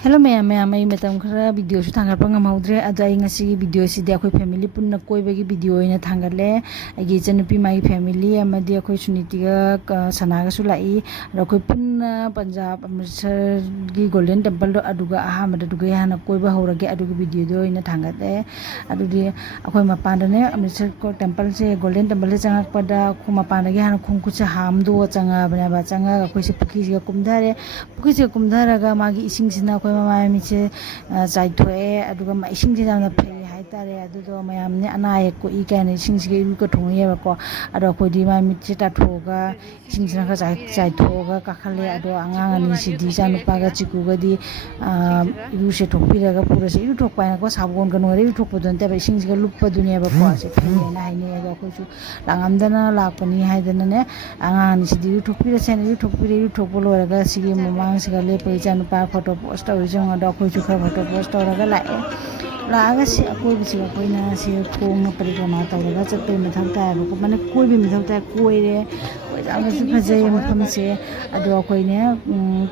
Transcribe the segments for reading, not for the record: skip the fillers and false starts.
Hello ma'am, ma'am ay matam khara video su thangar pang amaudre ada ay ngasi video si de akhoi family punna koi bagi video ina thangale agi chanupi mai family amadi akhoi suniti ga sana ga su lai ra akhoi punna Punjab Amritsar gi Golden Temple do aduga aha mada duga yana koi ba horage aduga video do ina thangate adudi akhoi mapan ne Amritsar ko temple se Golden Temple changak pada khu mapan ge hana khungku se ham do changa bana ba changa akhoi se pukhi se kumdhare pukhi se kumdhara ga magi ising sina mama miche chai thoe aduga ma ising ji jana phei hai tare adudo mayam ne ana ye ko I ka ne ising ji ge ko thong ye ba ko ado ko di ma miche ta thoga ising ji ga chai thoga ka khale ado angang ani si di jana pa ga chiku ga di ru se thok pi ga pura se ru thok pa na ko sabon ga no re ru thok podon te ba ising ji ga lup pa dunia ba ko se phei na hai ne ga ko chu langam dana lak pani hai dana ne angang ani si di ru thok pi se ne ru thok pi ru thok bolo ga si ge mamang se ga le pa jana pa photo post ꯖꯪ ꯑꯗꯣ ꯑꯩꯈꯣꯏꯁꯨ ꯈꯔ photo ꯄꯣꯁ ꯇꯧꯔꯒ ꯂꯥꯛꯑꯒ ꯁꯤ ꯑꯀꯣꯏꯕꯁꯤꯒ ꯑꯩꯈꯣꯏꯅ ꯁꯤ ꯈꯣꯡꯅ ꯄꯔꯤꯀ꯭ꯔꯃꯥ ꯇꯧꯔꯒ ꯆꯠꯄꯩ ꯃꯊꯧ ꯇꯥꯏꯌꯦꯕꯀꯣ ꯃꯥꯅ ꯀꯣꯏꯕꯩ ꯃꯊꯧ ꯇꯥꯏ ꯀꯣꯏꯔꯦ ꯌꯥꯝꯅꯁꯨ ꯐꯖꯩ ꯃꯐꯝꯁꯦ ꯑꯗꯣ ꯑꯩꯈꯣꯏꯅꯦ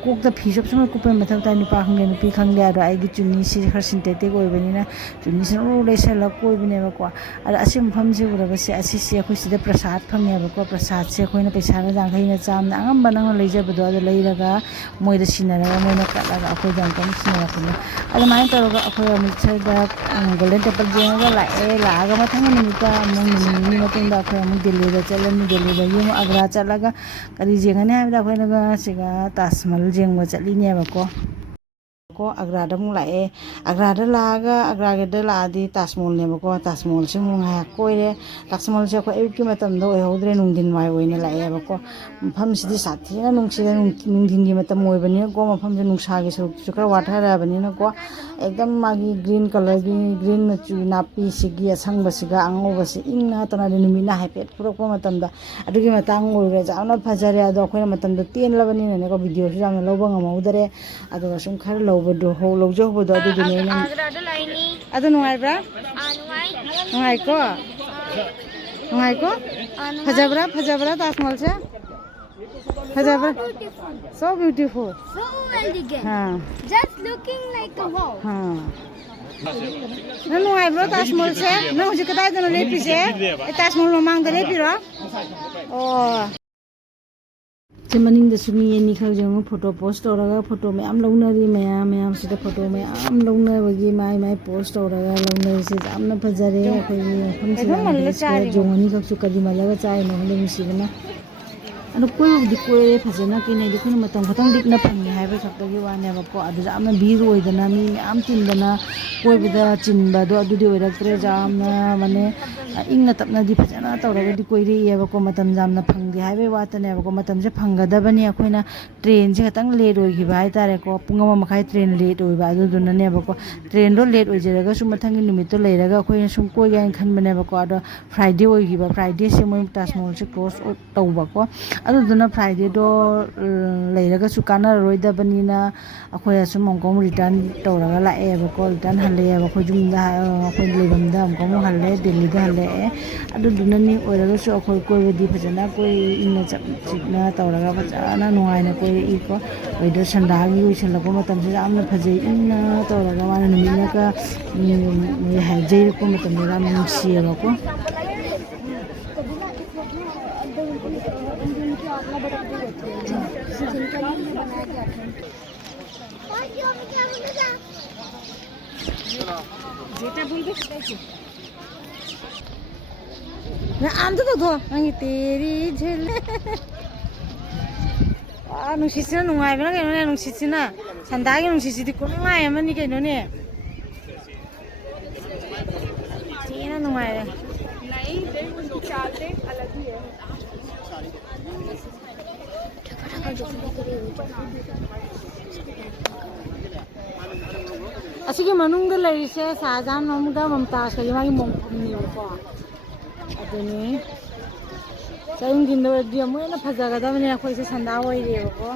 ꯀꯣꯛꯇ ꯐꯤ ꯁꯨꯝ ꯀꯨꯞꯄꯩ ꯃꯊꯧ ꯇꯥꯏ ꯅꯨꯄꯥ ꯈꯪꯗꯦ ꯅꯨꯄꯤ ꯈꯪꯗꯦ ꯑꯗꯣ ꯑꯩꯒꯤ ꯆꯨꯟꯅꯤꯁꯤ ꯈꯔ ꯁꯤꯟꯇꯦꯇꯤꯛ ꯑꯣꯏꯕꯅꯤꯅ ꯆꯨꯟꯅꯤꯁꯤꯅ ꯂꯩꯁꯜꯂꯒ ꯀꯣꯏꯕꯅꯦꯕꯀꯣ ꯑꯗꯣ ꯑꯁꯤ ꯃꯐꯝꯁꯤ ꯎꯔꯒꯁꯦ ꯑꯁꯤꯁꯦ ꯑꯩꯈꯣꯏ ꯁꯤꯗ ꯄ꯭ꯔꯁꯥꯗ ꯐꯪꯉꯦꯕꯀꯣ ꯄ꯭ꯔꯁꯥꯗꯁꯦ ꯑꯩꯈꯣꯏꯅ ꯄꯩꯁꯥꯅ ꯌꯥꯡꯈꯩꯅ ꯆꯥꯝꯃꯅ ꯑꯉꯝꯕ ꯅꯪꯅ ꯂꯩꯖꯕꯗꯣ ꯑꯗꯨ ꯂꯩꯔꯒ ꯃꯣꯏꯗ ꯁꯤꯟꯅꯔꯒ ꯃꯣꯏꯅ ꯀꯠꯂꯒ ꯑꯩꯈꯣꯏꯗ ꯑꯃꯨꯛꯇꯪ ꯁꯤꯟꯅꯔꯛꯄꯅꯦ ꯑꯗꯨꯃꯥꯏꯅ ꯇꯧꯔꯒ ꯑꯩꯈꯣꯏ ꯑꯃ꯭ꯔꯤꯠꯁꯔꯗ ꯒꯣꯜꯗꯟ ꯇꯦꯝꯄꯜ ꯌꯦꯡꯉꯒ ꯂꯥꯛꯑꯒ ꯃꯊꯪꯒꯤ ꯅꯨꯃꯤꯠꯇ ꯑꯃꯨꯛ ꯅꯨꯃꯤꯠ ꯅꯤꯅꯤ ꯃꯇꯨꯡꯗ ꯑꯩꯈꯣꯏ ꯑꯃꯨꯛ ꯗꯦꯜꯂꯤꯗ ꯆꯠꯂꯅꯤ ꯗꯦꯜꯂꯤꯗꯒꯤ ꯑꯃꯨꯛ ꯑꯒ꯭ꯔꯥ ꯆꯠꯂꯒ ꯀꯔꯤ ꯌꯦꯡꯒꯅꯤ ꯍꯥꯏꯕꯗ ꯑꯩꯈꯣꯏꯅ ꯁꯤꯒ ꯇꯥꯖ ꯃꯍꯜ ꯌꯦꯡꯕ ꯆꯠꯂꯤꯅꯦꯕꯀꯣ ko agrada mung lae agrada laga agragada laadi tasmolnebako tasmol se mung ha koire tasmol se ko ayuki matam do hodre nungdin mai oina lae bako pham sidi sathina nungsira nungdin gi matam oi bani ko pham je nungsa gi sukar water ra bani na ko ekdam magi green color gi green machu napi sigi asang basiga ango basi ingna tana numina haipet purok ko matam da adugi matang oire jauna phajare ado ko matam da ten labani ne ko video su jamna loba ngamaudare ado sum khar do ho lojjo bodo adu dune na adu nungai bra nungai ko phajabra tasmal se phajabra so beautiful so elegant ha just looking like a wow ha na nungai bra tasmal se na hoje kadai dana lepi se tasmal lo mang da lepi ro oh मनिंग दसु मी एनी खा जंग photo post तौरगा photo मैम लौनरी मैम सिदा photo मैम लौनबगी माई पोस्ट तौरगा लौनरी से जामना फजरे अखोई मफम से जोंगनी खसु कदी मलगा चाय नो ले मिसिबना अनु कोई फजना किने दिखुन मतम खतंग दिखना फंगे हाइबे खतगी वाने बको अदु जामना भीर ओइदना मी मैम तिनदना कोई बिदा चिनबा दो अदुदि ओइरक्त्रे जामना माने ingna tapna di phajana tawraga di koire yebako matam jamna phangdi haibe watane bako matam je phangadabani akoina train je khatang late oi giba hai tare ko pungama makhai train late oi ba adu dunna ne bako train ro late oi jeraga sum mathangi numit to leiraga akoina sum koi gain khan bane bako ado friday oi giba friday se moi tasmol se cross taw bako adu dunna friday do leiraga su kana roi dabani na akoya sum ongkom return tawraga la e bako return halle bako jumda akoi lebam da ongkom halle delhi da halle adu dunani oiraga akhoi koi di phajana koi inna chipna tawraga phajana nuaina koi iko oida sandagi uisalako matam se amna phajai inna tawraga wana numina ka hajai ko matam ram siya ko जेटा बोलबे ना आंदो तो दो आंगी तेरी झले आ नुसिसिना नुंगाइबना कइनो ने नुसिसिना संदागी नुसिसिदि को नुंगाइ अमनि कइनो ने तेना नुंगाइ नहीं दे उनकी चालते अलग ही है असिगे मनुंग लरिसे साजान नमगा ममताज का यमागी मोंफमनि को अदुनी चाइम दिनो दिया मोना फजागदाबने अखोइ से संदा ओइरेबको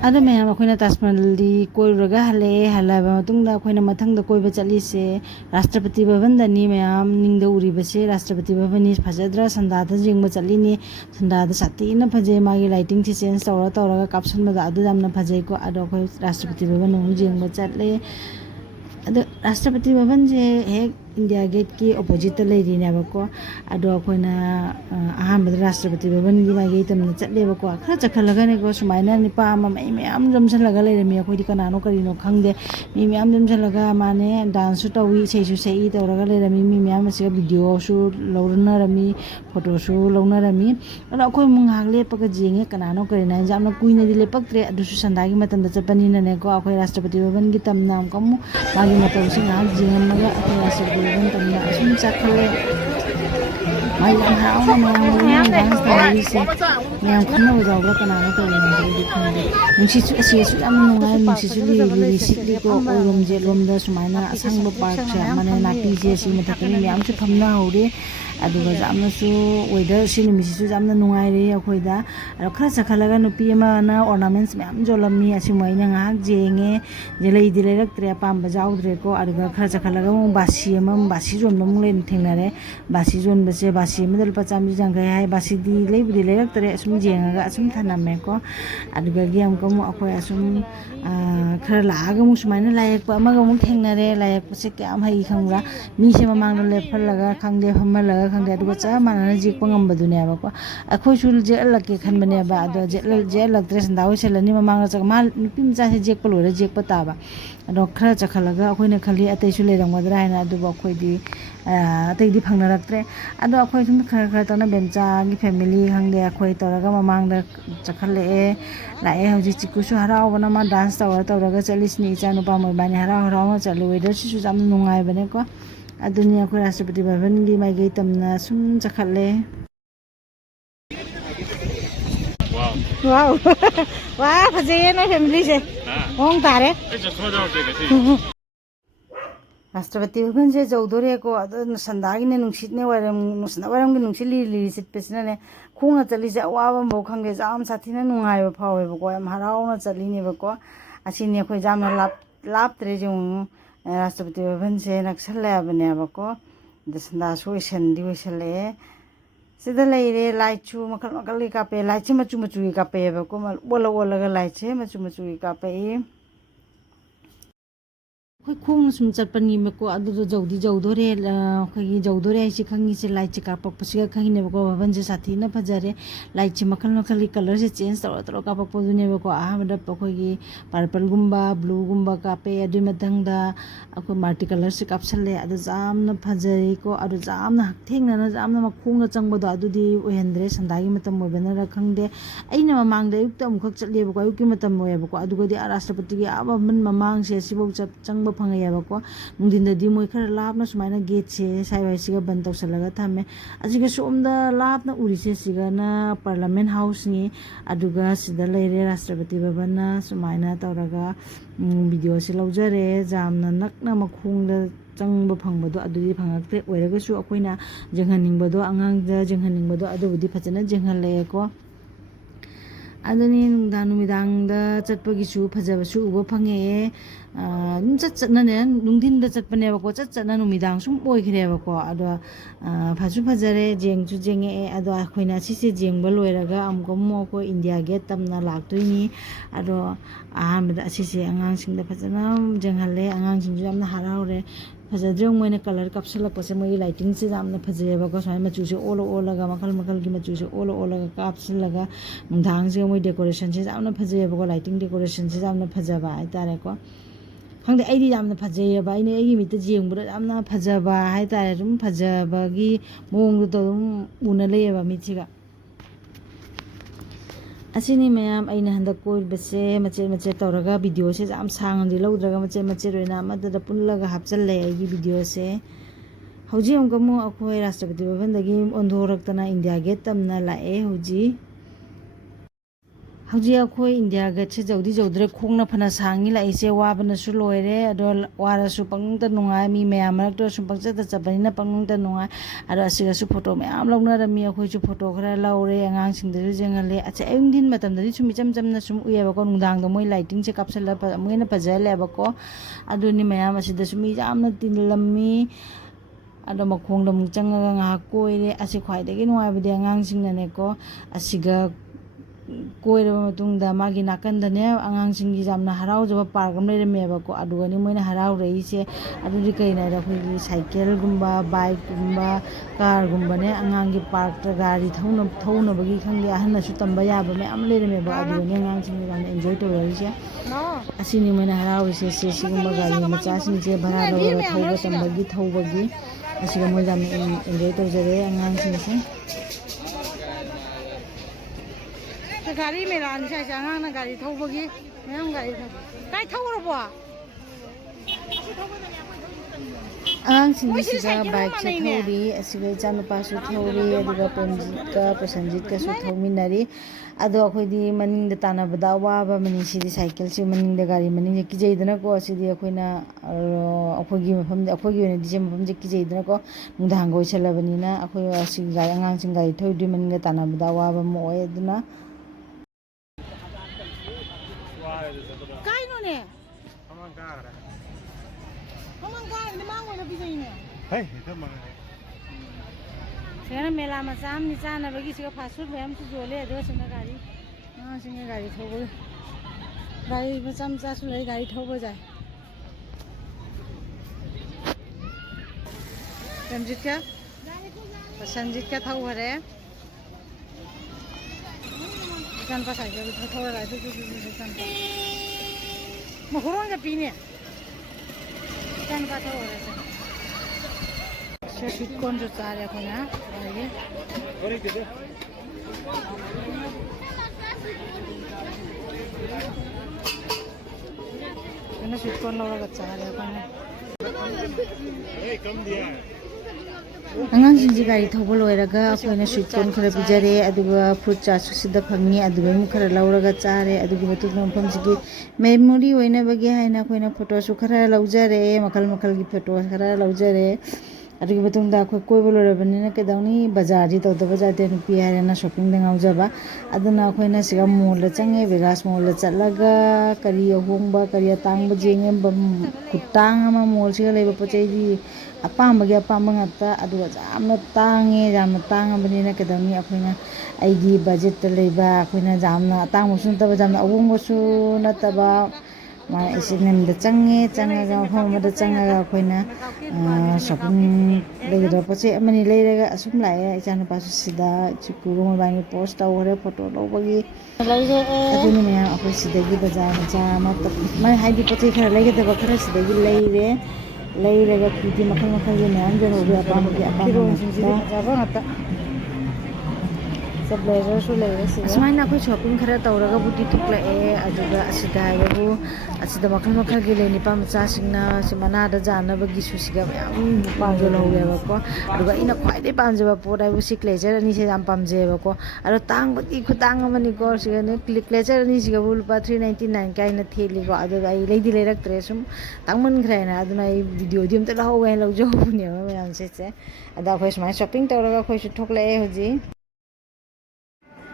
Ada mayam akoina Taj Mahal di koiraga halaba matungda akoina mathangda koiba chalise Rashtrapati Bhavan dani mayam ningda uribase Rashtrapati Bhavan ni phajadra sandada jingba chalini sandada satina phajai magi lighting se change tawraga caption da adu jamna phajai ko ado akoi Rashtrapati Bhavan nu jingba chatle ado Rashtrapati Bhavan je hek India Gate ki opposite lai ri ne bako ado akoina aham Rashtrapati Bhavan gi magi tamna chatle bako khara chakhalaga ne ko sumaina ni pa ma mai am jamsalaga lai mi akoi di kanano karino khangde mi am jamsalaga mane dance su tawi sei tawraga lai mi am se video su lorna rami photo su lorna rami ado akoi mungak le paga jenge kanano karina jamna kuina di lepaktre adu su sandagi matam da chapani na ne ko akoi Rashtrapati Bhavan gi tamna kamu magi matam se ngak jengam maga akoi Rashtrapati Bhavan tamna sum chakhale mai am hao na ma dance tawi se yang khana ujaw kanano karina di khande nungsi su asi su am nungai nungsi su li sikli ko orom je lomda sumaina asangba park se mane napi je si mathakani mi am su thamna hore aduga jamna su weather sini misi su jamna nungai re akhoida aro khara chakhalaga nupi ama na ornaments me am jolami asi moina ngak jenge jelai dilai rak tre pam bajaudre ko aduga khara chakhalaga mo basi ama basi jon mong len thengnare basi jon base basi medal pacham jangai hai basi di lei budi lei rak tre asum jenga asum thaname ko aduga giam ko mo akoi asum khara laaga mo sumaina layak pa ama ga mo thengnare layak pase kyam hai khangra mi se mamang le phalaga khangde phamalaga khangde aduga cha manana jik pangam badune ba ko akhoi sul je alake khanbane ba ado je lak dress ndawi selani mamang cha mal nupi mcha se jek palo re jek pata ba ado khara chakhalaga akhoi na khali atai su le rangwadra haina adu ba akhoi di atai di phangna raktre ado akhoi sum khara tana bemcha gi family khangde akhoi toraga mamang da chakhale lae hauji chiku su harau bana ma dance tawraga chalis ni cha nu pa moi bani harau chalu weather su jam nungai bane ko aduni akhoi Rashtrapati Bhavan gi mai gai tamna sum chakhale wow wow phajai na family se ong tare Rashtrapati Bhavan se jaudore ko ado sandagi ne nungsit ne waram gi nungsit li sit pesna ne khunga chali ja wa bo khangge jam sathina nungai ba phawe ba ko am harau na chali ne ba ko asini akhoi jam na lap tre jung Rashtrapati Bhavan se nakshala bane ba ko dasanda so sendi wesale sida leire laichu makal ka pe laichu machu ka pe ba ko bola ga laiche machu ka pe khoi khong sum chatpani me ko adu jaudore khoi jaudore ai chi khangi se laichi ka pak pasiga khangi ne ko Bhavan je sathi na phajare laichi makal color se change toro ka pak podune ba ko ah bada khoi gi purple gumba blue gumba ka pe adu madangda akoi multi color se kapsale adu jamna phajari ko adu jamna thengna na jamna makhong na changba do adu di ohendre sandagi matam mobena ra khangde aina mamang da yukta mukhak chatle ba ko yuki matam moya ba ko adu go di Rashtrapati gi aba man mamang se sibok changba phangaya ba ko nungdinda di moi khara lapna sumaina gate se saiwai siga ban tawsalaga thame asiga somda lapna urise siga na parliament house ni aduga sida leire Rashtrapati Bhavan na sumaina tawraga video se laujare jamna nakna makhungda changba phangbado adudi phangakte oiraga su akoina jenghaningbado angangda jenghaningbado adubudi phajana jenghalle ko aduni numidangda chatpagi su phajaba su uba phange chatna ne nungdinda chatpane ba ko chatna numidang sum oikhre ba ko ado phasu phajare jengchu jenge ado akhoina sise jengba loiraga amko mo ko India Gate tamna laktoini ado ahmada sise angang singda phajana jenghalle angang singju amna haraure phajadreng moina color kapsala pase moi lighting se jamna phajeba ko sai machu se ola ga makal gi machu se ola ga kapsala nungdang se moi decoration se jamna phajeba ko lighting decoration se jamna phajaba ai tare ko khangde ai di jamna phajeba ai ne ai mi ta jengbura jamna phajaba hai tare rum phajaba gi mong do una leyeba mi chiga asini mayam aina handa koi base mache tawraga video se jam sangandi laudraga mache roina madada punlaga hapchalle ai video se hauji amgamu akhoi Rashtrapati Bhavan dagi ondhoraktana India Gate tamna lae hauji ꯍꯧꯖꯤꯛ ꯑꯩꯈꯣꯏ India ꯒꯦꯠꯁꯦ ꯌꯧꯗꯤ ꯌꯧꯗ꯭ꯔꯦ ꯈꯣꯡꯅ ꯐꯅ ꯁꯥꯡꯉꯤ ꯂꯥꯛꯏꯁꯦ ꯋꯥꯕꯅꯁꯨ ꯂꯣꯏꯔꯦ ꯑꯗꯣ ꯋꯥꯔꯁꯨ ꯄꯪꯅꯨꯡꯇ ꯅꯨꯡꯉꯥꯏ ꯃꯤ ꯃꯌꯥꯝ ꯃꯔꯛꯇ ꯁꯨꯝ ꯄꯪꯆꯠꯇ ꯆꯠꯄꯅꯤꯅ ꯄꯪꯅꯨꯡꯇ ꯅꯨꯡꯉꯥꯏ ꯑꯗꯣ ꯑꯁꯤꯒꯁꯨ ꯐꯣꯇꯣ ꯃꯌꯥꯝ ꯂꯧꯅꯔꯝꯃꯤ ꯑꯩꯈꯣꯏꯁꯨ ꯐꯣꯇꯣ ꯈꯔ ꯂꯧꯔꯦ ꯑꯉꯥꯡꯁꯤꯡꯗꯁꯨ ꯌꯦꯡꯍꯜꯂꯦ ꯑꯁ ꯑꯌꯨꯛ ꯅꯨꯡꯊꯤꯟ ꯃꯇꯝꯗꯗꯤ ꯁꯨꯝ ꯏꯆꯝ ꯆꯝꯅ ꯁꯨꯝ ꯎꯏꯌꯦꯕꯀꯣ ꯅꯨꯡꯗꯥꯡꯗ ꯃꯣꯏ ꯂꯥꯏꯇꯤꯡꯁꯦ ꯀꯥꯞꯁꯜꯂꯒ ꯑꯃꯨꯛ ꯍꯦꯟꯅ ꯐꯖꯍꯜꯂꯦꯕꯀꯣ ꯑꯗꯨꯅꯤ ꯃꯌꯥꯝ ꯑꯁꯤꯗꯁꯨ ꯃꯤ ꯌꯥꯝꯅ ꯇꯤꯜꯂꯝꯃꯤ ꯑꯗꯣ ꯃꯈꯣꯡꯗ ꯑꯃꯨꯛ ꯆꯪꯉꯒ ꯉꯥꯏꯍꯥꯛ ꯀꯣꯏꯔꯦ ꯑꯁꯤ ꯈ꯭ꯋꯥꯏꯗꯒꯤ ꯅꯨꯡꯉꯥꯏꯕꯗꯤ ꯑꯉꯥꯡꯁꯤꯡꯅꯅꯦꯀꯣ ꯑꯁꯤꯒ ꯀꯣꯏꯔꯕ ꯃꯇꯨꯡꯗ ꯃꯥꯒꯤ ꯅꯥꯀꯟꯗꯅꯦ ꯑꯉꯥꯡꯁꯤꯡꯒꯤ ꯌꯥꯝꯅ ꯍꯔꯥꯎꯖꯕ ꯄꯥꯔꯛ ꯑꯃ ꯂꯩꯔꯝꯃꯦꯕꯀꯣ ꯑꯗꯨꯒꯅꯤ ꯃꯣꯏꯅ ꯍꯔꯥꯎꯔꯛꯏꯁꯦ ꯑꯗꯨꯗꯤ ꯀꯩꯅꯣ ꯍꯥꯏꯔ ꯑꯩꯈꯣꯏꯒꯤ ꯁꯥꯏꯀꯜꯒꯨꯝꯕ ꯕꯥꯏꯛꯀꯨꯝꯕ ꯀꯥꯔꯒꯨꯝꯕꯅꯦ ꯑꯉꯥꯡꯒꯤ ꯄꯥꯔꯛꯇ ꯒꯥꯔꯤ ꯊꯧꯅꯕꯒꯤ ꯈꯪꯗꯦ ꯑꯍꯟꯅꯁꯨ ꯇꯝꯕ ꯌꯥꯕ ꯃꯌꯥꯝ ꯂꯩꯔꯝꯃꯦꯕ ꯑꯗꯨꯒꯅꯤ ꯑꯉꯥꯡꯁꯤꯡꯅ ꯌꯥꯝꯅ ꯑꯦꯟꯖꯣꯏ ꯇꯧꯔꯛꯏꯁꯦ ꯑꯁꯤꯅꯤ ꯃꯣꯏꯅ ꯍꯔꯥꯎꯔꯤꯁꯦ ꯁꯤꯒꯨꯝꯕ ꯒꯥꯔꯤ ꯃꯆꯥꯁꯤꯡꯁꯦ ꯚꯔꯥ ꯂꯧꯔꯒ ꯊꯧꯕ ꯇꯝꯕꯒꯤ ꯊꯧꯕꯒꯤ ꯑꯁꯤꯒ ꯃꯣꯏ ꯌꯥꯝꯅ ꯑꯦꯟꯖꯣꯏ ꯇꯧꯖꯔꯦ ꯑꯉꯥꯡꯁꯤꯡꯁꯦ ꯒꯥꯔꯤ ꯃꯦꯂꯥꯅꯤ ꯁꯥꯏꯁꯦ ꯑꯉꯥꯡꯅ ꯒꯥꯔꯤ ꯊꯧꯕꯒꯤ ꯃꯌꯥꯝ ꯒꯥꯔꯤ ꯀꯥꯏ ꯊꯧꯔꯕꯣ ꯑꯉꯥꯡꯁꯤꯡꯗꯤ ꯁꯤꯗ ꯕꯥꯏꯛꯁꯦ ꯊꯧꯔꯤ ꯑꯁꯤꯒ ꯏꯆꯥꯅꯨꯄꯥꯁꯨ ꯊꯧꯔꯤ ꯑꯗꯨꯒ ꯄ꯭ꯔꯦꯝꯖꯤꯠꯀ ꯄ꯭ꯔꯁꯟꯖꯤꯠꯀꯁꯨ ꯊꯧꯃꯤꯟꯅꯔꯤ ꯑꯗꯣ ꯑꯩꯈꯣꯏꯗꯤ ꯃꯅꯤꯡꯗ ꯇꯥꯟꯅꯕꯗ ꯑꯋꯥꯕ ꯑꯃꯅꯤ ꯁꯤꯗꯤ ꯁꯥꯏꯀꯜꯁꯤ ꯃꯅꯤꯡꯗ ꯒꯥꯔꯤ ꯃꯅꯤꯡꯁꯦ ꯀꯤꯖꯩꯗꯅꯀꯣ ꯁꯤꯗꯤ ꯑꯩꯈꯣꯏꯅ ꯑꯩꯈꯣꯏꯒꯤ ꯃꯐꯝꯗ ꯑꯩꯈꯣꯏꯒꯤ ꯑꯣꯏꯅꯗꯤ ꯁꯤ ꯃꯐꯝꯁꯦ ꯀꯤꯖꯩꯗꯅꯀꯣ ꯅꯨꯡꯗꯥꯡꯒ ꯑꯣꯏꯁꯜꯂꯕꯅꯤꯅ ꯑꯩꯈꯣꯏ ꯑꯁꯤꯒꯤ ꯒꯥꯔꯤ ꯑꯉꯥꯡꯁꯤꯡ ꯒꯥꯔꯤ ꯊꯧꯔꯤꯗꯨ ꯃꯅꯤꯡꯗ ꯇꯥꯟꯅꯕꯗ ꯑꯋꯥꯕ ꯑꯃ ꯑꯣꯏ ꯑꯗꯨꯅ ꯀꯥꯏꯅꯣꯅꯦ ꯃꯃꯥꯡ ꯀꯥꯔꯗꯤ ꯃꯥꯡꯒꯣꯏꯅ ꯄꯤꯖꯩꯅꯦ ꯁꯤꯅ ꯃꯦꯂꯥ ꯃꯆꯥ ꯑꯃꯅꯤ ꯆꯥꯅꯕꯒꯤ ꯁꯤꯒ ꯐꯥꯁ ꯐꯨꯗ ꯃꯌꯥꯝꯁꯨ ꯌꯣꯜꯂꯦ ꯑꯗꯨꯒ ꯁꯤꯅ ꯒꯥꯔꯤ ꯑꯉꯥꯡꯁꯤꯡꯅ ꯒꯥꯔꯤ ꯊꯧꯕ ꯒꯥꯔꯤ ꯃꯆꯥ ꯃꯆꯥꯁꯨ ꯂꯩ ꯒꯥꯔꯤ ꯊꯧꯕ ꯌꯥꯏ ꯔꯟꯖꯤꯠꯀ ꯁꯟꯖꯤꯠꯀ ꯊꯧꯈꯔꯦ ꯏꯆꯥꯅꯨꯄꯥ ꯁꯥꯏꯀꯜ ꯊꯧꯔꯒ ꯏꯆꯥꯅꯨꯄꯥ ꯃꯈꯣꯡꯒ ꯄꯤꯅꯦ ꯏꯆꯥꯅꯨꯄꯥ ꯊꯧꯈꯔꯦ ꯁ꯭ꯋꯤꯠ ꯀꯣꯔꯟꯁꯨ ꯆꯥꯔꯦ ꯑꯩꯈꯣꯏꯅ ꯑꯗꯒꯤ ꯁ꯭ꯋꯤꯠ ꯀꯣꯔꯟ ꯂꯧꯔꯒ ꯆꯥꯔꯦ ꯑꯩꯈꯣꯏꯅ ꯑꯉꯥꯡꯁꯤꯡꯁꯤ ꯒꯥꯔꯤ ꯊꯧꯕ ꯂꯣꯏꯔꯒ ꯑꯩꯈꯣꯏꯅ ꯁ꯭ꯋꯤꯠ ꯀꯣꯔꯟ ꯈꯔ ꯄꯤꯖꯔꯦ ꯑꯗꯨꯒ ꯐ꯭ꯔꯨꯠ ꯆꯥꯠꯁꯨ ꯁꯤꯗ ꯐꯪꯉꯤ ꯑꯗꯨꯗꯒꯤ ꯈꯔ ꯂꯧꯔꯒ ꯆꯥꯔꯦ ꯑꯗꯨꯒꯤ ꯃꯇꯨꯡꯗ ꯃꯐꯝꯁꯤꯒꯤ ꯃꯦꯃꯣꯔꯤ ꯑꯣꯏꯅꯕꯒꯤ ꯍꯥꯏꯅ ꯑꯩꯈꯣꯏꯅ ꯐꯣꯇꯣꯁꯨ ꯈꯔ ꯂꯧꯖꯔꯦ ꯃꯈꯜ ꯃꯈꯜꯒꯤ ꯐꯣꯇꯣ ꯈꯔ ꯂꯧꯖꯔꯦ ꯑꯗꯨꯒꯤ ꯃꯇꯨꯡꯗ ꯑꯩꯈꯣꯏ ꯀꯣꯏꯕ ꯂꯣꯏꯔꯕꯅꯤꯅ ꯀꯩꯗꯧꯅꯤ ꯕꯖꯥꯔꯗꯤ ꯇꯧꯗꯕ ꯌꯥꯗꯦ ꯅꯨꯄꯤ ꯍꯥꯏꯔꯦꯅ ꯁꯣꯞꯄꯤꯡꯗ ꯉꯥꯎꯖꯕ ꯑꯗꯨꯅ ꯑꯩꯈꯣꯏꯅ ꯁꯤꯒ ꯃꯣꯜꯗ ꯆꯪꯉꯦ ꯕꯦꯒꯥꯁ ꯃꯣꯜꯗ ꯆꯠꯂꯒ ꯀꯔꯤ ꯑꯍꯣꯡꯕ ꯀꯔꯤ ꯑꯇꯥꯡꯕ ꯌꯦꯡꯉꯦ ꯈꯨꯇꯥꯡ ꯑꯃ ꯃꯣꯜꯁꯤꯒ ꯂꯩꯕ ꯄꯣꯠ ꯆꯩꯗꯤ ꯑꯄꯥꯝꯕꯒꯤ ꯑꯄꯥꯝꯕ ꯉꯥꯛꯇ ꯑꯗꯨꯒ ꯌꯥꯝꯅ ꯇꯥꯡꯉꯦ ꯌꯥꯝꯅ ꯇꯥꯡꯉꯕꯅꯤꯅ ꯀꯩꯗꯧꯅꯤ ꯑꯩꯈꯣꯏꯅ ꯑꯩꯒꯤ ꯕꯖꯦꯠꯇ ꯂꯩꯕ ꯑꯩꯈꯣꯏꯅ ꯌꯥꯝꯅ ꯑꯇꯥꯡꯕꯁꯨ ꯅꯠꯇꯕ ꯌꯥꯝꯅ ꯑꯍꯣꯡꯕꯁꯨ ꯅꯠꯇꯕ H&Mꯗ ꯆꯪꯉꯒ ꯃꯐꯝ ꯑꯃꯗ ꯆꯪꯉꯒ ꯑꯩꯈꯣꯏꯅ ꯁꯣꯞꯄꯤꯡ ꯂꯩꯒꯗꯕ ꯄꯣꯠ ꯆꯩ ꯑꯃꯅꯤ ꯂꯩꯔꯒ ꯑꯁꯨꯝ ꯂꯥꯛꯑꯦ ꯏꯆꯥꯅꯨꯄꯥꯁꯨ ꯁꯤꯗ ꯆꯤꯀꯨꯒ ꯃꯣꯏꯕꯥꯅꯤ ꯄꯣꯁ ꯇꯧꯈꯔꯦ ꯐꯣꯇꯣ ꯂꯧꯕꯒꯤ ꯑꯗꯨꯅꯤ ꯃꯌꯥꯝ ꯑꯩꯈꯣꯏ ꯁꯤꯗꯒꯤ ꯕꯖꯥꯔ ꯃꯆꯥ ꯑꯃ ꯍꯥꯏꯗꯤ ꯄꯣꯠ ꯆꯩ ꯈꯔ ꯂꯩꯒꯗꯕ ꯈꯔ ꯁꯤꯗꯒꯤ ꯂꯩꯔꯒ ꯐꯤꯗꯤ ꯃꯈꯜ ꯃꯈꯜꯒꯤ ꯃꯌꯥꯝ ꯌꯣꯜꯍꯧꯋꯤ ꯑꯄꯥꯝꯕꯒꯤ ꯑꯄꯥꯝꯕ ꯉꯥꯛꯇ ꯕ꯭ꯂꯦꯖꯔꯁꯨ ꯂꯩꯔꯦ ꯁꯤꯗ ꯑꯁꯨꯃꯥꯏꯅ ꯑꯩꯈꯣꯏ ꯁꯣꯞꯄꯤꯡ ꯈꯔ ꯇꯧꯔꯒꯕꯨꯗꯤ ꯊꯣꯛꯂꯛꯑꯦ ꯑꯗꯨꯒ ꯑꯁꯤꯗ ꯍꯥꯏꯕꯕꯨ ꯑꯁꯤꯗ ꯃꯈꯜ ꯃꯈꯜꯒꯤ ꯂꯩ ꯅꯨꯄꯥ ꯃꯆꯥꯁꯤꯡꯅ ꯃꯅꯥꯗ ꯌꯥꯟꯅꯕꯒꯤꯁꯨ ꯁꯤꯒ ꯃꯌꯥꯝ ꯌꯣꯜꯍꯧꯋꯦꯕꯀꯣ ꯑꯗꯨꯒ ꯑꯩꯅ ꯈ꯭ꯋꯥꯏꯗꯒꯤ ꯄꯥꯝꯖꯕ ꯄꯣꯠ ꯍꯥꯏꯕꯨ ꯁꯤ ꯀ꯭ꯂꯦꯆꯔ ꯑꯅꯤꯁꯦ ꯌꯥꯝ ꯄꯥꯝꯖꯩꯑꯕꯀꯣ ꯑꯗꯣ ꯇꯥꯡꯕꯗꯤ ꯈꯨꯇꯥꯡ ꯑꯃꯅꯤꯀꯣ ꯁꯤꯒꯅꯦ ꯀ꯭ꯂꯦꯆꯔ ꯑꯅꯤꯁꯤꯒꯕꯨ ꯂꯨꯄꯥ 399 ꯀꯥꯏꯅ ꯊꯦꯠꯂꯤꯀꯣ ꯑꯗꯨꯒ ꯑꯩ ꯂꯩꯗꯤ ꯂꯩꯔꯛꯇ꯭ꯔꯦ ꯁꯨꯝ ꯇꯥꯡꯃꯟꯈ꯭ꯔꯦꯅ ꯑꯗꯨꯅ ꯑꯩ ꯚꯤꯗꯤꯑꯣꯗꯤ ꯑꯝꯇ ꯂꯧꯍꯧꯒꯦ ꯍꯥꯏꯅ ꯂꯧꯖꯍꯧꯕꯅꯦꯕ ꯃꯌꯥꯝꯁꯦ ꯑꯗ ꯑꯩꯈꯣꯏ ꯁꯨꯃꯥꯏꯅ ꯁꯣꯞꯄꯤꯡ ꯇꯧꯔꯒ ꯑꯩꯈꯣꯏꯁꯨ ꯊꯣꯛꯂꯛꯑꯦ ꯍꯧꯖꯤꯛ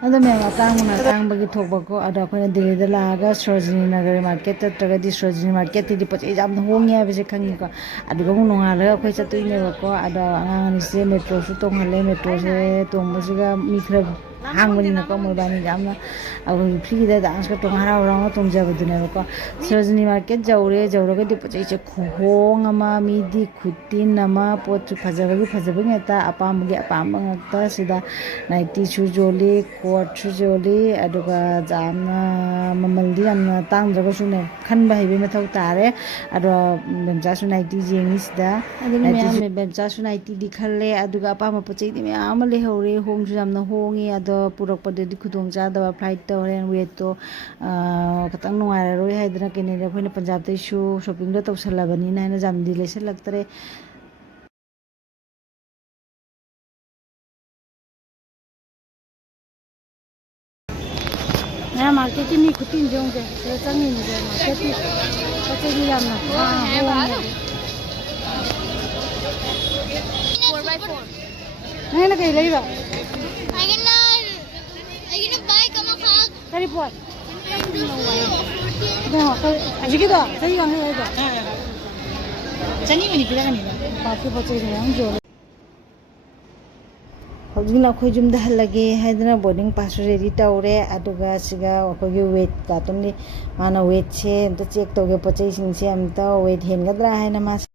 ꯑꯗꯣ ꯃꯌꯥꯝ ꯑꯇꯥꯡꯕꯒꯤ ꯊꯣꯛꯄꯀꯣ ꯑꯗꯣ ꯑꯩꯈꯣꯏꯅ ꯗꯦꯜꯂꯤꯗ ꯂꯥꯛꯑꯒ ꯁꯣꯔꯣꯖꯤꯅꯤ ꯅꯒꯔ ꯃꯥꯔꯀꯦꯠ ꯆꯠꯇ꯭ꯔꯒꯗꯤ ꯁꯣꯔꯣꯖꯤꯅꯤ ꯃꯥꯔꯀꯦꯠꯇꯗꯤ ꯄꯣꯠ ꯆꯩ ꯌꯥꯝꯅ ꯍꯣꯡꯉꯦ ꯍꯥꯏꯕꯁꯦ ꯈꯪꯉꯤꯀꯣ ꯑꯗꯨꯒ ꯑꯃꯨꯛ ꯅꯣꯡꯉꯥꯜꯂꯒ ꯑꯩꯈꯣꯏ ꯆꯠꯇꯣꯏꯅꯦꯕꯀꯣ ꯑꯗꯣ ꯑꯉꯥꯡ ꯑꯅꯤꯁꯦ ꯃꯦꯇ꯭ꯔꯣꯁꯨ ꯇꯣꯡꯍꯜꯂꯦ ꯃꯦꯇ꯭ꯔꯣꯁꯦ ꯇꯣꯡꯕꯁꯤꯒ ꯃꯤ ꯈꯔ ꯍꯥꯡꯕꯅꯤꯅꯀꯣ ꯃꯣꯏꯕꯥꯅꯤ ꯌꯥꯝꯅ ꯑꯩꯈꯣꯏ ꯐ꯭ꯔꯤꯗ ꯗꯥꯟꯁꯀ ꯍꯔꯥꯎ ꯍꯔꯥꯎꯅ ꯇꯣꯡꯖꯕꯗꯨꯅꯦꯕꯀꯣ ꯁꯔꯣꯖꯤꯅꯤ ꯃꯥꯔꯀꯦꯠ ꯌꯧꯔꯒꯗꯤ ꯄꯣꯠ ꯆꯩꯁꯦ ꯈꯨꯍꯣꯡ ꯑꯃ ꯃꯤꯗꯤ ꯈꯨꯇꯤꯟ ꯑꯃ ꯄꯣꯠꯁꯨꯐꯖꯕ ꯉꯥꯛꯇ ꯑꯄꯥꯝꯕꯒꯤ ꯑꯄꯥꯝꯕ ꯉꯥꯛꯇ ꯁꯤꯗ ꯅꯥꯏꯇꯤꯁꯨ ꯌꯣꯜꯂꯤ ꯀꯣꯠꯁꯨ ꯌꯣꯜꯂꯤ ꯑꯗꯨꯒ ꯌꯥꯝꯅ ममꯜꯗꯤ ꯌꯥꯝꯅ ꯇꯥꯡꯗ꯭ꯔꯒꯁꯨꯅꯦ ꯈꯟꯕ ꯍꯩꯕꯩ ꯃꯊꯧ ꯇꯥꯔꯦ ꯑꯗꯣ ꯕꯦꯝꯆꯥꯁꯨ ꯅꯥꯏꯇꯤ ꯌꯦꯡꯉꯤ ꯁꯤꯗ ꯕꯦꯝꯆꯥꯁꯨ ꯅꯥꯏꯇꯤꯗꯤ ꯈꯜꯂꯦ ꯑꯗꯨꯒ ꯑꯄꯥꯝꯕ ꯄꯣꯠ ꯆꯩꯗꯤ ꯃꯌꯥꯝ ꯑꯃ ꯂꯩꯍꯧꯔꯦ ꯍꯣꯡꯁꯨ ꯌꯥꯝꯅ ꯍꯣꯡꯉꯤ ꯑꯗꯣ ꯄꯨꯔꯛꯄꯗꯗꯤ ꯈꯨꯗꯣꯡ ꯆꯥꯗꯕ ꯐ꯭ꯂꯥꯏꯠꯇ ꯍꯣꯔꯦꯟ ꯋꯦꯠꯇꯣ ꯈꯤꯇꯪ ꯅꯨꯡꯉꯥꯏꯔꯔꯣꯏ ꯍꯥꯏꯗꯅ ꯀꯩꯅꯣꯗ ꯑꯩꯈꯣꯏꯅ ꯄꯟꯖꯥꯕꯇꯩꯁꯨ ꯁꯣꯞꯄꯤꯡꯗꯣ ꯇꯧꯁꯜꯂꯕꯅꯤꯅ ꯍꯥꯏꯅ ꯌꯥꯝꯗꯤ ꯂꯩꯁꯜꯂꯛꯇ꯭ꯔꯦ ꯉꯥ ꯃꯥꯔꯀꯦꯠꯀꯤ ꯃꯤ ꯈꯨꯇꯤꯟꯁꯦ ꯌꯦꯡꯉꯨꯁꯦ ꯁꯤꯗ ꯆꯪꯉꯤꯅꯤꯁꯦ ꯃꯥꯔꯀꯦꯠꯀꯤ ꯄꯣꯠ ꯆꯩꯗꯤ ꯌꯥꯝꯅ ꯍꯣꯡꯉꯦ 4x4. ꯅꯪꯅ ꯀꯩ ꯂꯩꯕ I'm gonna buy kamakak. ꯀꯔꯤ ꯄꯣꯠ ꯍꯧꯖꯤꯛꯀꯤꯗꯣ ꯆꯍꯤ ꯌꯥꯡꯈꯩ ꯍꯥꯏꯗꯣ ꯆꯅꯤ ꯑꯣꯏꯅ ꯄꯤꯔꯛꯀꯅꯤꯗ ꯄꯥꯠꯀꯤ ꯄꯣꯠ ꯆꯩꯁꯦ ꯃꯌꯥꯝ ꯌꯣꯜꯂꯦ ꯍꯧꯖꯤꯛꯅ ꯑꯩꯈꯣꯏ ꯌꯨꯝꯗ ꯍꯜꯂꯒꯦ ꯍꯥꯏꯗꯅ ꯕꯣꯔꯗꯤꯡ ꯄꯥꯁꯁꯨ ꯔꯦꯗꯤ ꯇꯧꯔꯦ ꯑꯗꯨꯒ ꯁꯤꯒ ꯑꯩꯈꯣꯏꯒꯤ ꯋꯦꯠ ꯀꯥꯔꯇꯨꯟꯗꯤ ꯃꯥꯅ ꯋꯦꯠꯁꯦ ꯑꯝꯇ ꯆꯦꯛ ꯇꯧꯒꯦ ꯄꯣꯠ ꯆꯩꯁꯤꯡꯁꯦ ꯑꯝꯇ ꯋꯦꯠ ꯍꯦꯟꯒꯗ꯭ꯔꯥ ꯍꯥꯏꯅ ꯃꯥꯁꯦ